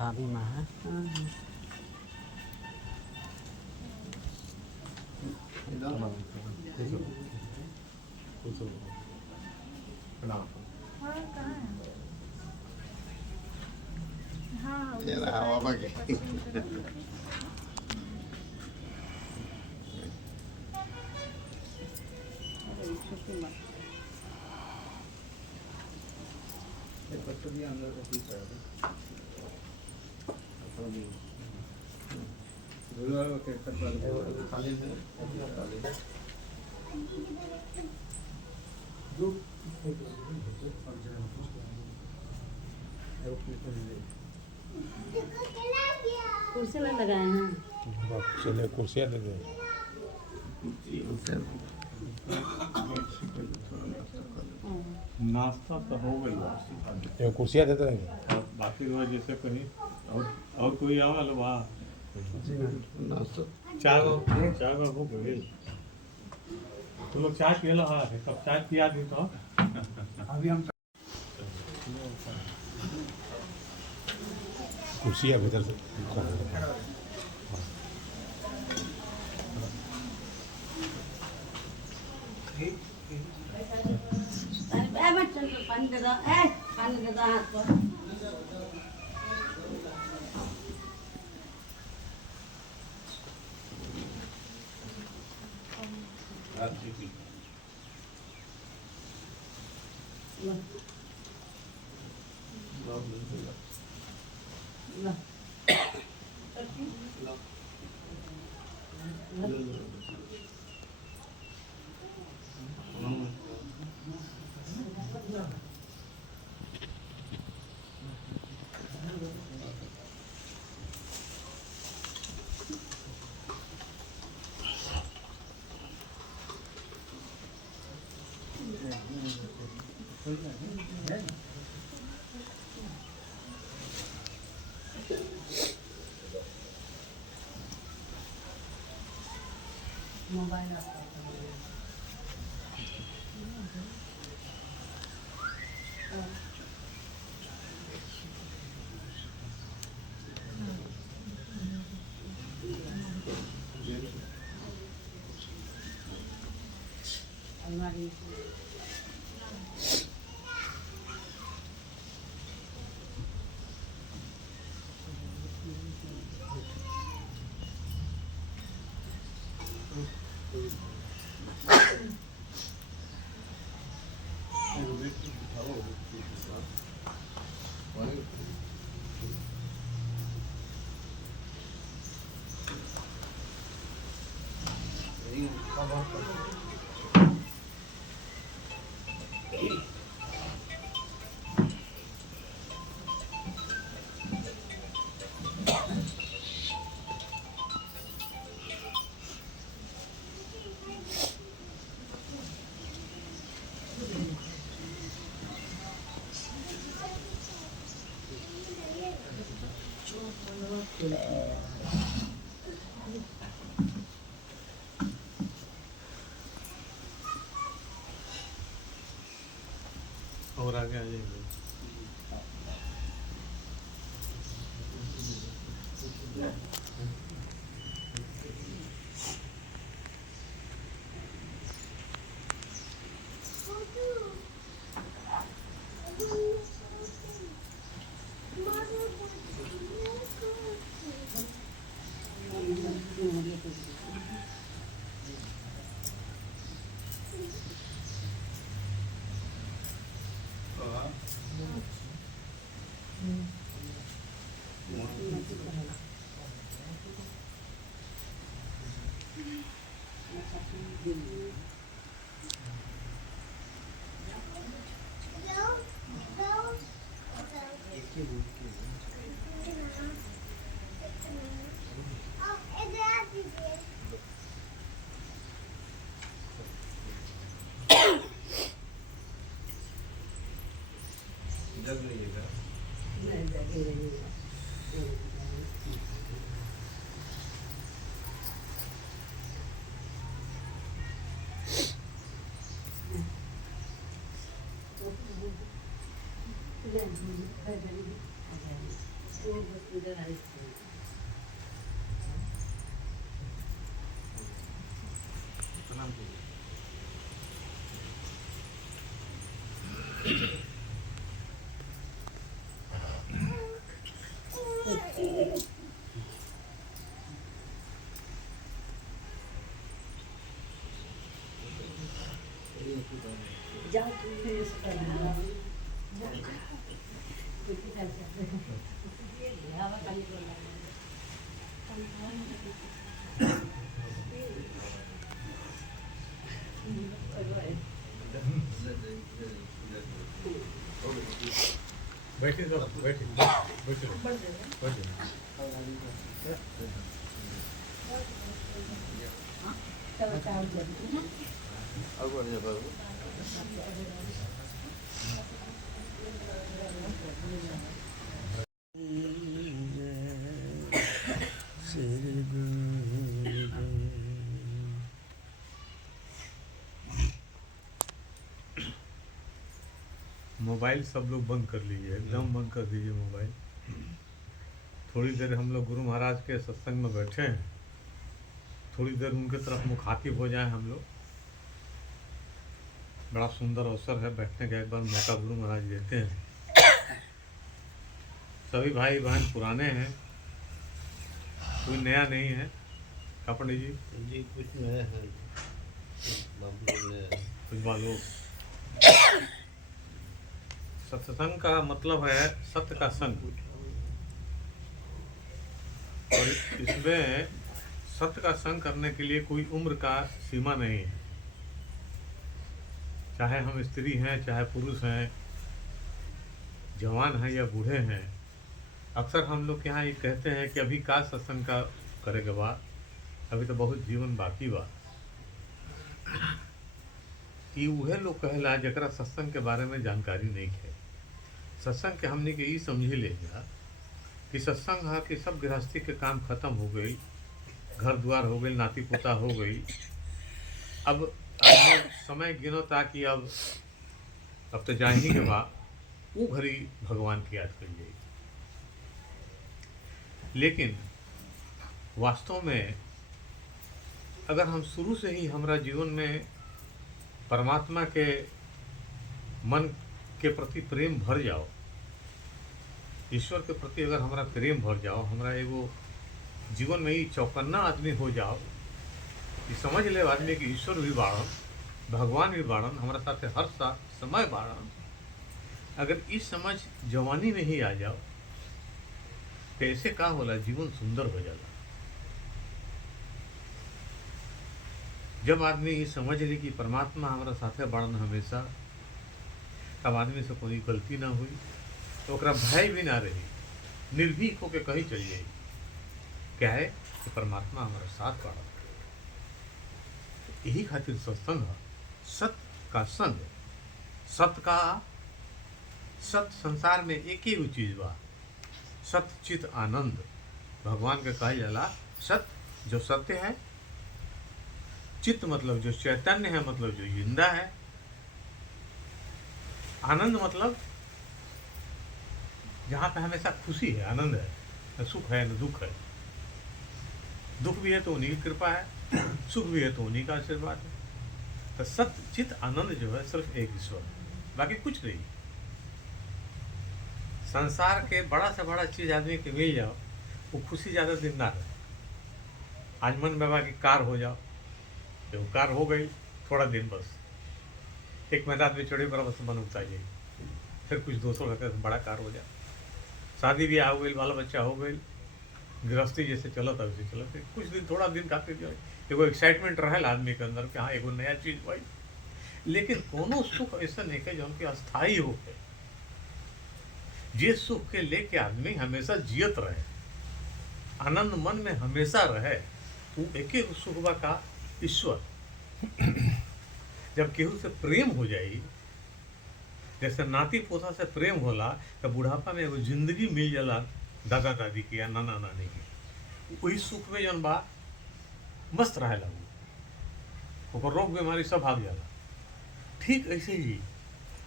भाभी माँ है। कुर्सी में लगाए हैं। चलिए कुर्सियाँ दे दें। नाश्ता तो हो गई ये कुर्सियाँ देते रहेंगे। बाकी हुआ जैसे कहीं और कोई आवा लो वहाँ चाय हो गई। तुम लोग चाय पिए लो। हाँ कब चाय पिया दी तो अभी हम कुर्सियाँ भीतर से पानी दे दो, पानी दे दो हाथ पर। मोबाइल अलमारी और आगे आ जाएंगे। बैठिए सर, बैठिए बैठिए। मोबाइल सब लोग बंद कर लीजिए, एकदम बंद कर दीजिए मोबाइल। थोड़ी देर हम लोग गुरु महाराज के सत्संग में बैठे हैं, थोड़ी देर उनके तरफ मुखातिब हो जाएं हम लोग। बड़ा सुंदर अवसर है बैठने का, एक बार मौका गुरु महाराज देते हैं। सभी भाई बहन पुराने हैं, कोई नया नहीं है। पंडित जी कुछ नया है, कुछ बालों। सत्संग का मतलब है सत्य का संग, और इसमें सत्य का संग करने के लिए कोई उम्र का सीमा नहीं है। चाहे हम स्त्री हैं, चाहे पुरुष हैं, जवान हैं या बूढ़े हैं। अक्सर हम लोग यहाँ ये कहते हैं कि अभी का सत्संग का करेगा बा, अभी तो बहुत जीवन बाकी बा। ये उहे लोग कहला जरा सत्संग के बारे में जानकारी नहीं है। सत्संग के हमने के ये समझी लेगा कि सत्संग है कि सब गृहस्थी के काम खत्म हो गई, घर द्वार हो गई, नाती पोता हो गई। अब समय गिनो ताकि अब तो जाही के बाद वो घड़ी भगवान की याद कर जाएगी। लेकिन वास्तव में अगर हम शुरू से ही हमारा जीवन में परमात्मा के मन के प्रति प्रेम भर जाओ, ईश्वर के प्रति अगर हमारा प्रेम भर जाओ, हमारा एगो जीवन में ही चौकन्ना आदमी हो जाओ कि समझ ले आदमी कि ईश्वर भी बाड़न, भगवान भी बाड़न, हमारा साथ हर समय बाड़न। अगर इस समझ जवानी में ही आ जाओ तो ऐसे का होला, जीवन सुंदर हो जाला। जब आदमी ये समझ ले कि परमात्मा हमारा साथे बाड़न हमेशा, तब आदमी से कोई गलती ना हुई तो ओकरा भय भी ना रही, निर्भीक होकर कहीं चल जाए क्या है कि परमात्मा हमारा साथ बाड़ा। यही खातिर सत्संग है सत्य का संग। सत्य संसार में एक ही चीज बा, सत्य चित आनंद। भगवान के कहा जाला सत्य जो सत्य है, चित्त मतलब जो चैतन्य है, मतलब जो जिंदा है, आनंद मतलब जहाँ पे हमेशा खुशी है, आनंद है, न सुख है न दुख है। दुख भी है तो उन्हीं की कृपा है, सुख भी है तो उन्हीं का आशीर्वाद है। तो सत्य चित्त आनंद जो है सिर्फ एक ईश्वर, बाकी कुछ नहीं। संसार के बड़ा से बड़ा चीज आदमी के मिल जाओ, वो खुशी ज्यादा दिन ना रहे। आज मन बाबा की कार हो जाओ, तो कार हो गई थोड़ा दिन, बस एक महीना आदमी चढ़े पर बस मन उगता जाए, फिर कुछ 200 लगा बड़ा कार हो जाए। शादी भी हो गई, बाल बच्चा हो गई, गृहस्थी जैसे चलो था वैसे चलो, फिर कुछ दिन थोड़ा दिन खातिर जो है एगो एक्साइटमेंट रहे आदमी के अंदर कि हाँ एगो नया चीज भाई। लेकिन कोनो सुख ऐसा नहीं है जो उनके अस्थायी हो गए, जे सुख के लेके आदमी हमेशा जियत रहे, आनंद मन में हमेशा रहे, वो एक एक सुखबा का ईश्वर। जब केहू से प्रेम हो जाई, जैसे नाती पोता से प्रेम होला, तो बुढ़ापा में एगो जिंदगी मिल जाला दादा दादी की या नाना नानी की, वही सुख में जौन बा मस्त रहे लगू, ओकर रोग बीमारी सब भाग जाला। ठीक ऐसे ही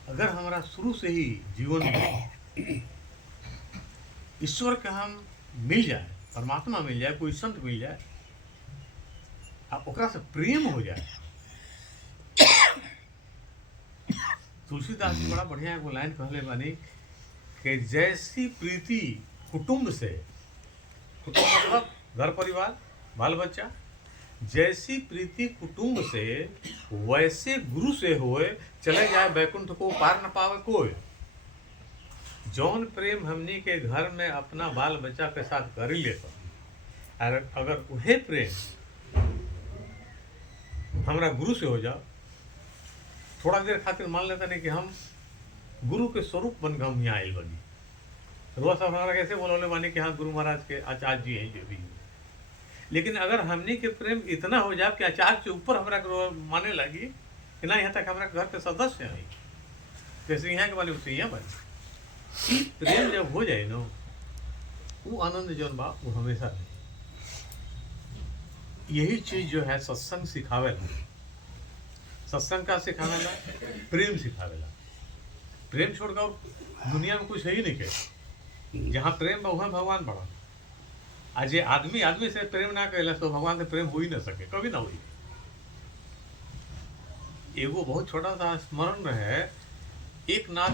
अगर हमारा शुरू से ही जीवन में ईश्वर के हम मिल जाए, परमात्मा मिल जाए, कोई संत मिल जाए, अब ओकरा से प्रेम हो जाए। तुलसीदास जी बड़ा बढ़िया एगो लाइन कहले बानी कि जैसी प्रीति कुटुंब से, कुटुंब मतलब घर परिवार बाल बच्चा, जैसी प्रीति कुटुंब से वैसे गुरु से होए, चले जाए बैकुंठ को पार न पावे कोई। जौन प्रेम हमनी के घर में अपना बाल बच्चा के साथ कर ले, अगर वही प्रेम हमारा गुरु से हो जाओ, थोड़ा देर खातिर मान लेता नहीं कि हम गुरु के स्वरूप बन गए, हम यहाँ आयल बनी। रोज साहब हमारा कैसे बोलोले माने कि हाँ गुरु महाराज के आचार्य जी हैं जो भी। लेकिन अगर हमनी के प्रेम इतना हो जाए कि आचार्य से ऊपर हमारा माने लगी कि ना, यहाँ तक हमारा घर के सदस्य हैं, जैसे यहाँ के बने उससे यहाँ बने। प्रेम जब हो जाए ना, वो आनंद जौन बा वो हमेशा रहे। यही चीज जो है सत्संग सिखावेला। सत्संग का सिखावेला, प्रेम सिखावेला। प्रेम छोड़कर दुनिया में कुछ है ही नहीं के। जहाँ प्रेम बा वहाँ भगवान बड़ा। आज ये आदमी आदमी से प्रेम ना करेला तो भगवान से प्रेम हो ही ना सके, कभी ना हुई। एगो बहुत छोटा सा स्मरण रहे, एक नाथ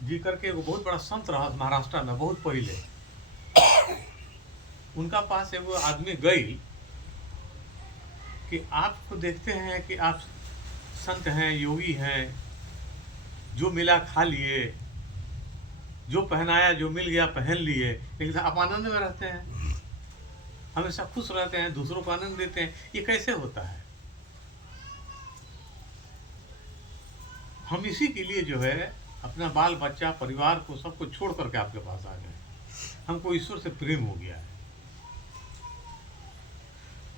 जी करके एगो बहुत बड़ा संत रहा महाराष्ट्र में बहुत पहले। उनका पास एगो आदमी गई कि आपको देखते हैं कि आप संत हैं, योगी हैं, जो मिला खा लिए, जो पहनाया जो मिल गया पहन लिए, लेकिन आप आनंद में रहते हैं, हमेशा खुश रहते हैं, दूसरों को आनंद देते हैं। ये कैसे होता है? हम इसी के लिए जो है अपना बाल बच्चा परिवार को सबको छोड़ करके आपके पास आ गए। हमको ईश्वर से प्रेम हो गया है।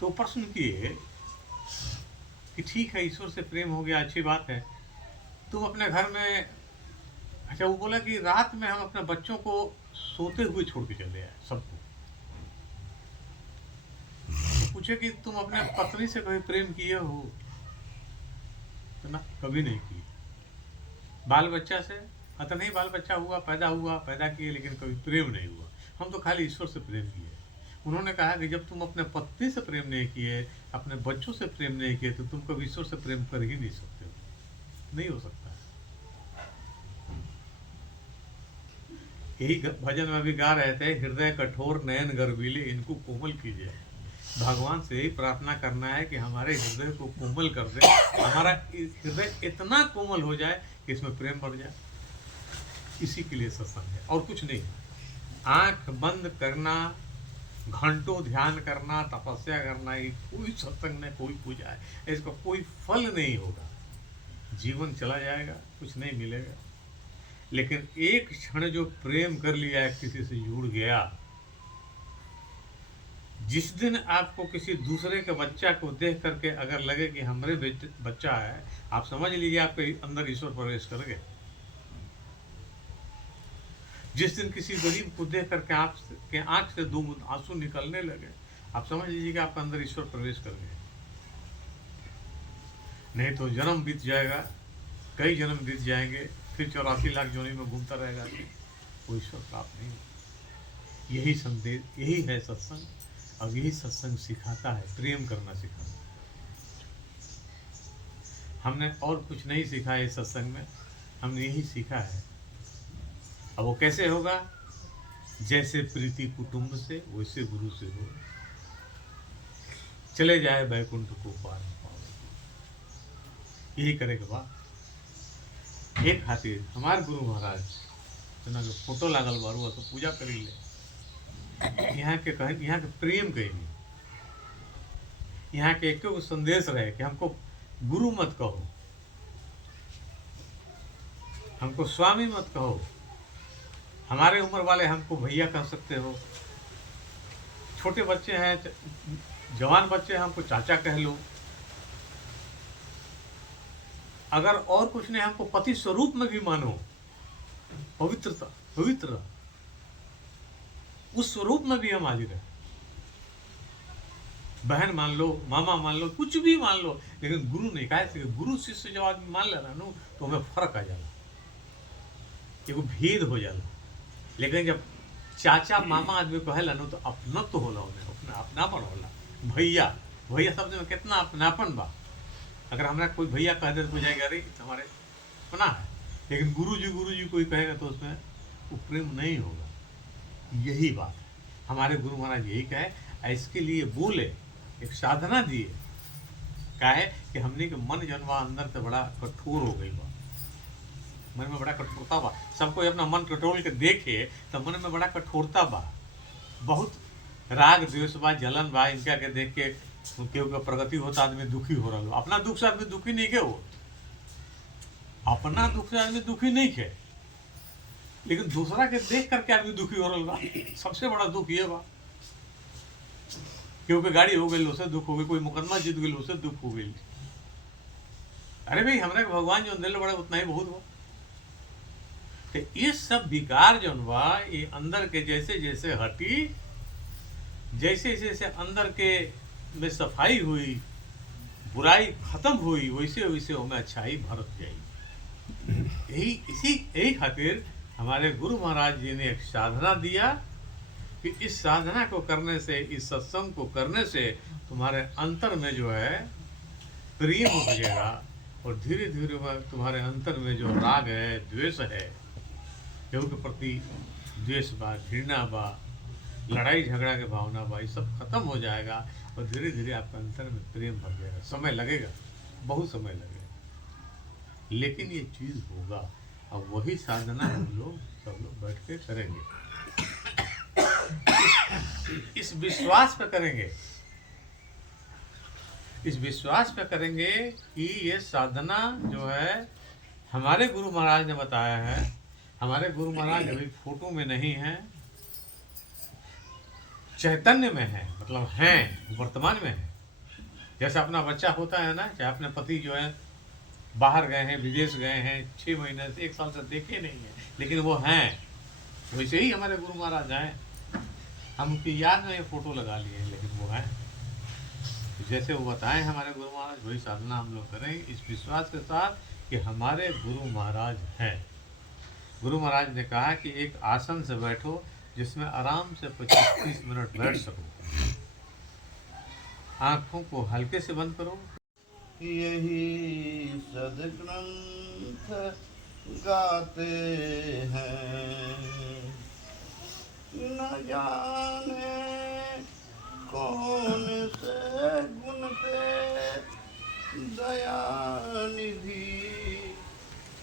तो प्रश्न किए कि ठीक है ईश्वर से प्रेम हो गया, अच्छी बात है, तुम अपने घर में, अच्छा वो बोला कि रात में हम अपने बच्चों को सोते हुए छोड़ के चले आए सबको। तो पूछे कि तुम अपने पत्नी से कभी प्रेम किए हो? तो ना, कभी नहीं किए। बाल बच्चा से अतः नहीं, बाल बच्चा हुआ, पैदा किए, लेकिन कभी प्रेम नहीं हुआ। हम तो खाली ईश्वर से प्रेम किए। उन्होंने कहा कि जब तुम अपने पत्नी से प्रेम नहीं किए, अपने बच्चों से प्रेम नहीं किए, तो तुम कभी ईश्वर से प्रेम कर ही नहीं सकते हो, नहीं हो सकता है। यही भजन में भी गा रहे थे, हृदय कठोर नयन गर्वीले इनको कोमल कीजिए। भगवान से यही प्रार्थना करना है कि हमारे हृदय को कोमल कर दे, हमारा हृदय इतना कोमल हो जाए कि इसमें प्रेम बढ़ जाए। इसी के लिए सत्संग है, और कुछ नहीं। आंख बंद करना, घंटों ध्यान करना, तपस्या करना, ये कोई सत्संग नहीं, कोई पूजा है, इसका कोई फल नहीं होगा। जीवन चला जाएगा, कुछ नहीं मिलेगा। लेकिन एक क्षण जो प्रेम कर लिया, किसी से जुड़ गया, जिस दिन आपको किसी दूसरे के बच्चा को देख करके अगर लगे कि हमारे बच्चा है, आप समझ लीजिए आपके अंदर ईश्वर प्रवेश कर गए। जिस दिन किसी गरीब को देख करके आपके आंख से दो आंसू निकलने लगे, आप समझ लीजिए कि आपके अंदर ईश्वर प्रवेश कर गए। नहीं तो जन्म बीत जाएगा, कई जन्म बीत जाएंगे, फिर 84 लाख जोनी में घूमता रहेगा, वो ईश्वर प्राप्त नहीं। यही संदेश, यही है सत्संग, और यही सत्संग सिखाता है, प्रेम करना सिखाता है। हमने और कुछ नहीं सीखा है इस सत्संग में, हमने यही सीखा है। अब वो कैसे होगा? जैसे प्रीति कुटुंब से वैसे गुरु से हो, चले जाए बैकुंठ को पार पावे। यही करे के बाद एक खातिर हमारे गुरु महाराज जना के फोटो लागल बारू तो पूजा करी ले। यहाँ के कहें, यहाँ के प्रेम कहेंगे, यहाँ के एक संदेश रहे कि हमको गुरु मत कहो, हमको स्वामी मत कहो, हमारे उम्र वाले हमको भैया कह सकते हो, छोटे बच्चे हैं, जवान बच्चे हैं, हमको चाचा कह लो। अगर और कुछ नहीं, हमको पति स्वरूप में भी मानो, पवित्रता, पवित्र उस स्वरूप में भी हम हाजिर हैं। बहन मान लो, मामा मान लो, कुछ भी मान लो, लेकिन गुरु नहीं। कहा गुरु शिष्य जब आदमी मान लेना नो, तो हमें फर्क आ जाला, एगो भेद हो जाला। लेकिन जब चाचा मामा आदमी कहेला नु तो अपना तो होला, उन्हें अपना अपनापन होला। भैया भैया शब्द में कितना अपनापन बा। अगर हमरा कोई भैया कह दे तो बुझाएगा अरे हमारे अपना है। लेकिन गुरु जी कोई कहेगा तो उसमें वो प्रेम नहीं होगा। यही बात है, हमारे गुरु महाराज यही कहे। इसके लिए बोले, एक साधना दिए, कहे कि हमने के मन जनवा अंदर से बड़ा कठोर हो गई बा, मन में बड़ा कठोरता बा। सब कोई अपना मन टटोल के देखे तो मन में बड़ा कठोरता बा, बहुत राग द्वेष बा, जलन बा। इनका के देख के केहू के प्रगति होता आदमी दुखी हो रहा। अपना दुख से आदमी दुखी नहीं के हो, अपना दुख से आदमी दुखी नहीं के, लेकिन दूसरा के देख करके आदमी दुखी हो रहा बा। सबसे बड़ा दुख ये बा, केहू के गाड़ी हो गई उससे दुख हो गई, कोई मुकदमा जीत गई उससे दुख हो गई। अरे भाई हमरा के भगवान जो दिल बड़ा उतना ही बहुत बा। तो ये सब विकार जो बा ये अंदर के जैसे जैसे हटी, जैसे जैसे अंदर के में सफाई हुई, बुराई खत्म हुई, वैसे वैसे उनमें अच्छाई भरत जाई। यही खातिर हमारे गुरु महाराज जी ने एक साधना दिया कि इस साधना को करने से, इस सत्संग को करने से तुम्हारे अंतर में जो है प्रेम उपजेगा, और धीरे धीरे तुम्हारे अंतर में जो राग है, द्वेष है, केहू के प्रति द्वेष बा, घृणा बा, लड़ाई झगड़ा के भावना बा, ये सब खत्म हो जाएगा, और धीरे धीरे आपके अंतर में प्रेम भर जाएगा। समय लगेगा, बहुत समय लगेगा, लेकिन ये चीज़ होगा। और वही साधना हम लोग सब लोग बैठ के करेंगे, इस विश्वास पे करेंगे, इस विश्वास पे करेंगे कि ये साधना जो है हमारे गुरु महाराज ने बताया है। हमारे गुरु महाराज अभी फोटो में नहीं है, चैतन्य में है, मतलब हैं, वर्तमान में है। जैसे अपना बच्चा होता है ना, चाहे अपने पति जो है बाहर गए हैं, विदेश गए हैं, 6 महीने से 1 साल से देखे नहीं है, लेकिन वो हैं, वैसे ही हमारे गुरु महाराज हैं। हम उनकी याद में ये फोटो लगा लिए हैं, लेकिन वो हैं। जैसे वो बताएं हमारे गुरु महाराज, वही साधना हम लोग करें इस विश्वास के साथ कि हमारे गुरु महाराज हैं। गुरु महाराज ने कहा कि एक आसन से बैठो जिसमें आराम से 25-30 मिनट बैठ सको, आंखों को हल्के से बंद करो। यही सदग्रंथ गाते हैं, न जाने कौन से गुण पे दया निधि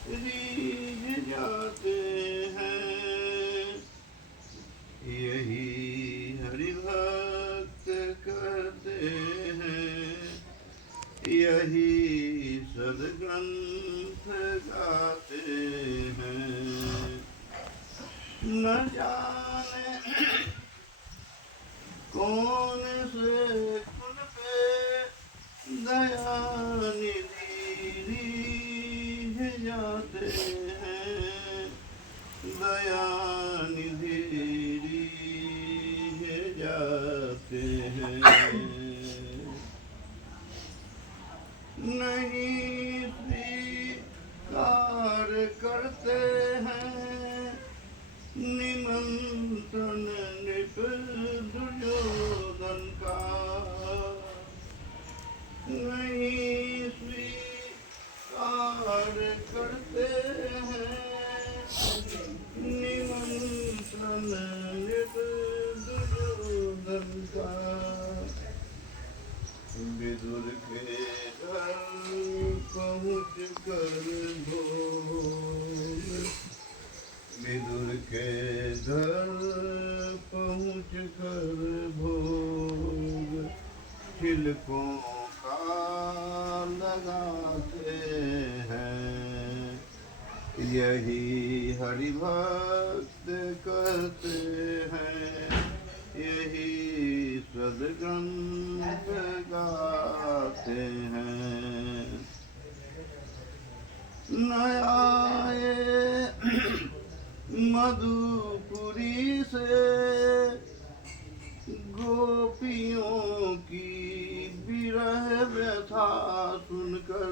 रीझ जाते हैं। यही हरि भक्त करते हैं, यही सदग्रंथ गाते हैं। न जाने कौन से गुण पे दया निधि रीझ जाते हैं, दया निधि रीझ जाते हैं। नहीं स्वीकार करते हैं निमंत्रण नृप दुर्योधन का, नहीं स्वीकार करते हैं निमंत्रण नृप दुर्योधन का। विदुर के घर पहुँच कर भोग, विदुर के घर पहुँच कर भोग, छिलकों का लगाते हैं। यही हरि भक्त करते हैं, यही सदग्रंथ गाते हैं। न आए मधुपुरी से गोपियों की विरह व्यथा सुनकर,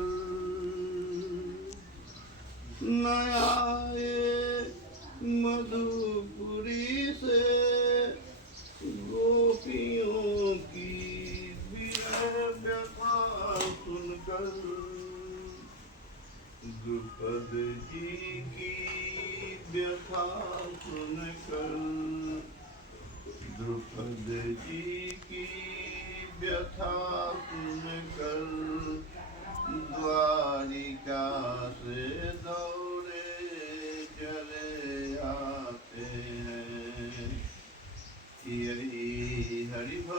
न आए मधुपुरी से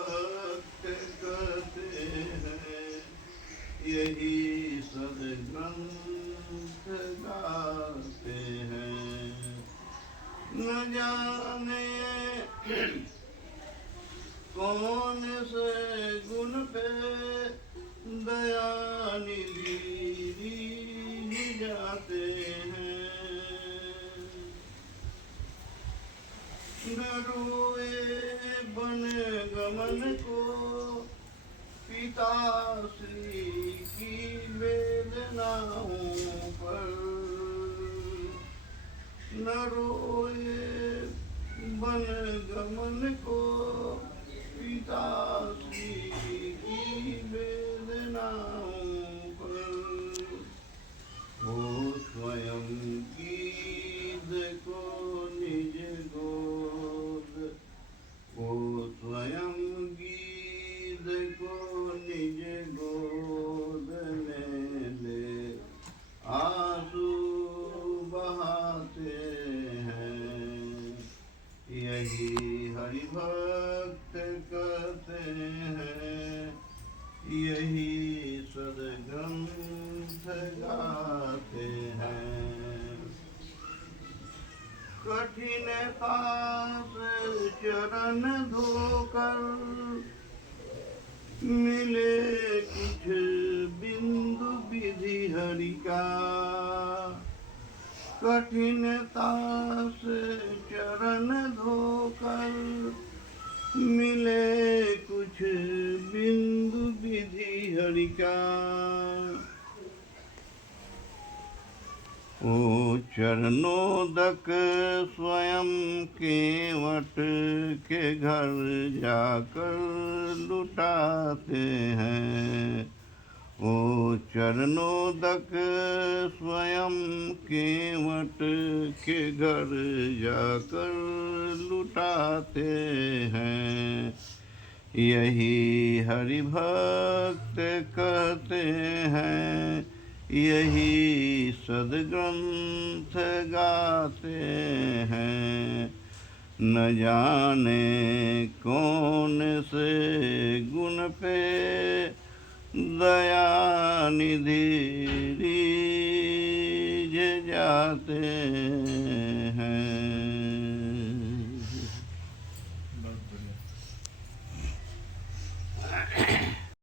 भक्त कहते हैं, यही सदग्रंथ गाते हैं। न जाने कौन से गुण पे दया निधि जाते हैं। न रोए बन गमन को पिताश्री की वेदनाओं पर, न रोए बन गमन को पिताश्री की वेदनाओं पर। वो स्वयं गीत को निज गोद, वो स्वयं गीत को निज गोद में ले आंसू बहाते हैं। यही हरि भक्त कहते हैं, यही सदग्रंथ गाते हैं। कठिनता से चरण धोकर मिले कुछ बिंदु विधि हरि का। कठिनता से चरण धोकर मिले कुछ बिंदु विधि हरि का। ओ चरणोदक स्वयं केवट के घर जाकर लुटाते हैं। ओ चरणोदक स्वयं केवट के घर जाकर लुटाते हैं। यही हरि भक्त कहते हैं, यही सदग्रंथ गाते हैं। न जाने कौन से गुण पे दया निधि रीझ जाते हैं।